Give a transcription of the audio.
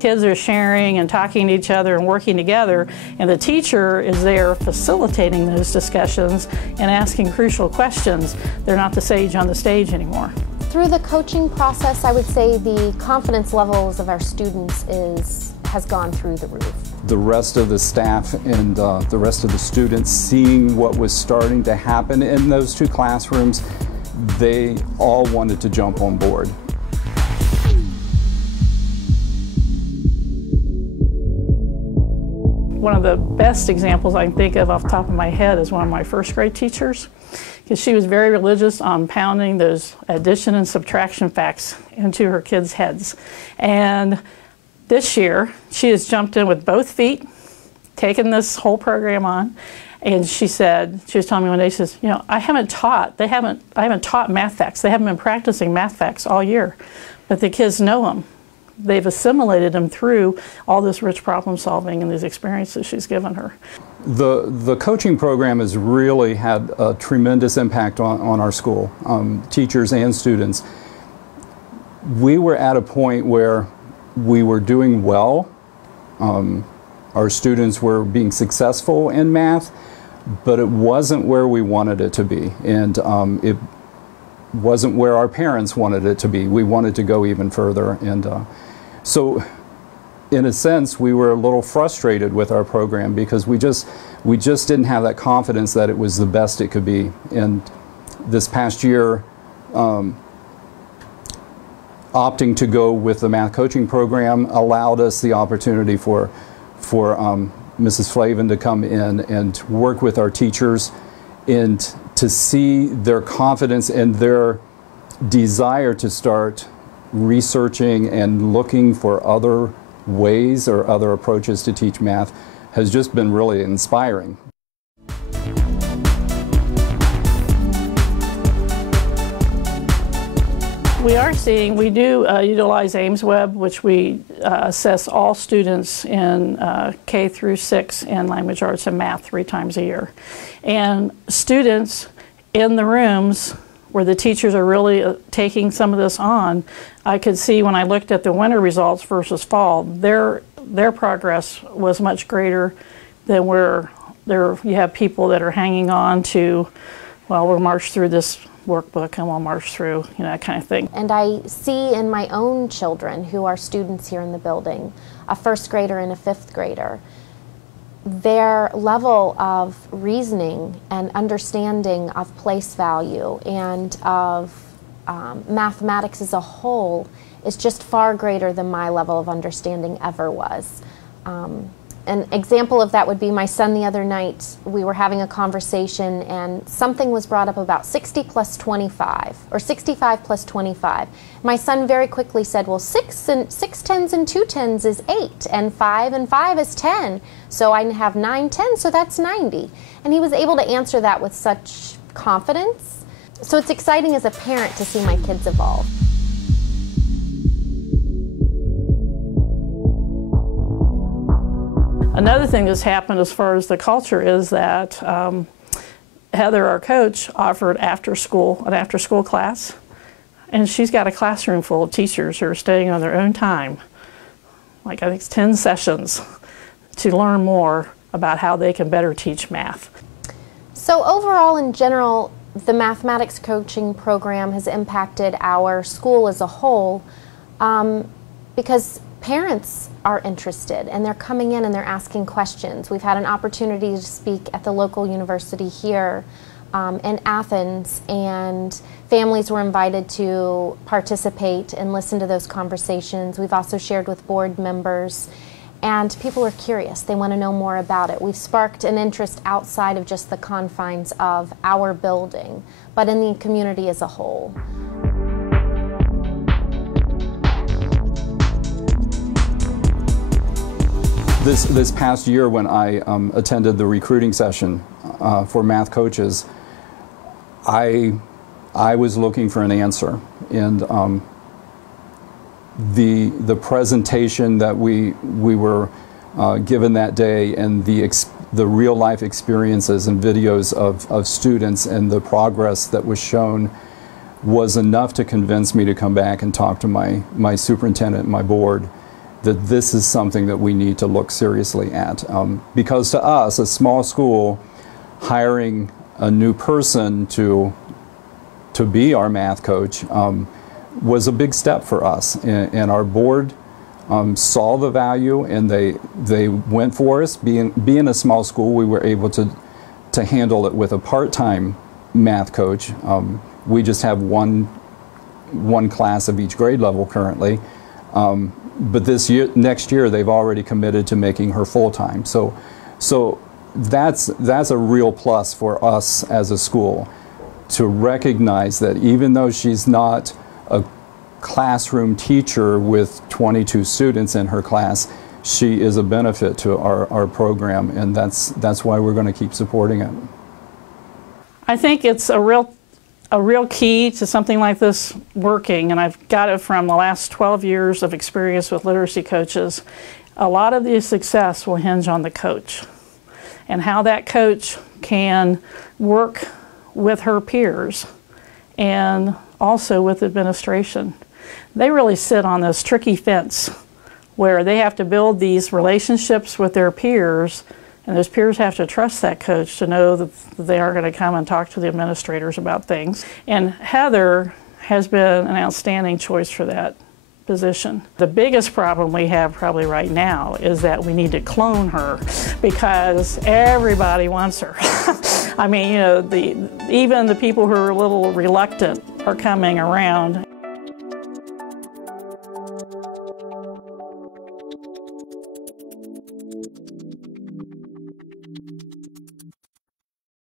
Kids are sharing and talking to each other and working together, and the teacher is there facilitating those discussions and asking crucial questions. They're not the sage on the stage anymore. Through the coaching process, I would say the confidence levels of our students has gone through the roof. The rest of the staff and the rest of the students, seeing what was starting to happen in those two classrooms, they all wanted to jump on board. One of the best examples I can think of off the top of my head is one of my first grade teachers, because she was very religious on pounding those addition and subtraction facts into her kids' heads. And this year, she has jumped in with both feet, taken this whole program on, and she was telling me one day, she says, you know, I haven't taught math facts. They haven't been practicing math facts all year, but the kids know them. They've assimilated them through all this rich problem solving and these experiences she's given her. The coaching program has really had a tremendous impact on our school, teachers and students. We were at a point where we were doing well. Our students were being successful in math, but it wasn't where we wanted it to be. And it wasn't where our parents wanted it to be. We wanted to go even further. And so in a sense, we were a little frustrated with our program because we just didn't have that confidence that it was the best it could be. And this past year, opting to go with the math coaching program allowed us the opportunity for Mrs. Flavin to come in and work with our teachers and to see their confidence and their desire to start researching and looking for other ways or other approaches to teach math has just been really inspiring. We do utilize AIMSweb, which we assess all students in K through 6 in language arts and math 3 times a year. And students in the rooms where the teachers are really taking some of this on, I could see when I looked at the winter results versus fall, their progress was much greater than where you have people that are hanging on to, well, we'll march through this workbook and we'll march through, you know, that kind of thing. And I see in my own children who are students here in the building, a 1st grader and a 5th grader, their level of reasoning and understanding of place value and of mathematics as a whole is just far greater than my level of understanding ever was. An example of that would be my son the other night. We were having a conversation and something was brought up about 60 plus 25, or 65 plus 25. My son very quickly said, well, 6 tens and 2 tens is 8, and 5 is 10. So I have 9 tens, so that's 90. And he was able to answer that with such confidence. So it's exciting as a parent to see my kids evolve. Another thing that's happened as far as the culture is that Heather, our coach, offered an after-school class, and she's got a classroom full of teachers who are staying on their own time, like I think it's 10 sessions, to learn more about how they can better teach math. So overall, in general, the mathematics coaching program has impacted our school as a whole because parents are interested and they're coming in and they're asking questions. We've had an opportunity to speak at the local university here in Athens, and families were invited to participate and listen to those conversations. We've also shared with board members, and people are curious. They want to know more about it. We've sparked an interest outside of just the confines of our building, but in the community as a whole. This past year when I attended the recruiting session for math coaches, I was looking for an answer, and the presentation that we were given that day and the real life experiences and videos of students and the progress that was shown was enough to convince me to come back and talk to my superintendent and my board that this is something that we need to look seriously at. Because to us, a small school, hiring a new person to be our math coach was a big step for us. And our board saw the value, and they went for us. Being a small school, we were able to handle it with a part-time math coach. We just have one class of each grade level currently. But next year, they've already committed to making her full-time. So that's a real plus for us as a school, to recognize that even though she's not a classroom teacher with 22 students in her class, she is a benefit to our program, and that's why we're going to keep supporting it. I think it's a real key to something like this working, and I've got it from the last 12 years of experience with literacy coaches. A lot of the success will hinge on the coach and how that coach can work with her peers and also with administration. They really sit on this tricky fence where they have to build these relationships with their peers, and those peers have to trust that coach to know that they are going to come and talk to the administrators about things. And Heather has been an outstanding choice for that position. The biggest problem we have probably right now is that we need to clone her, because everybody wants her. I mean, you know, even the people who are a little reluctant are coming around.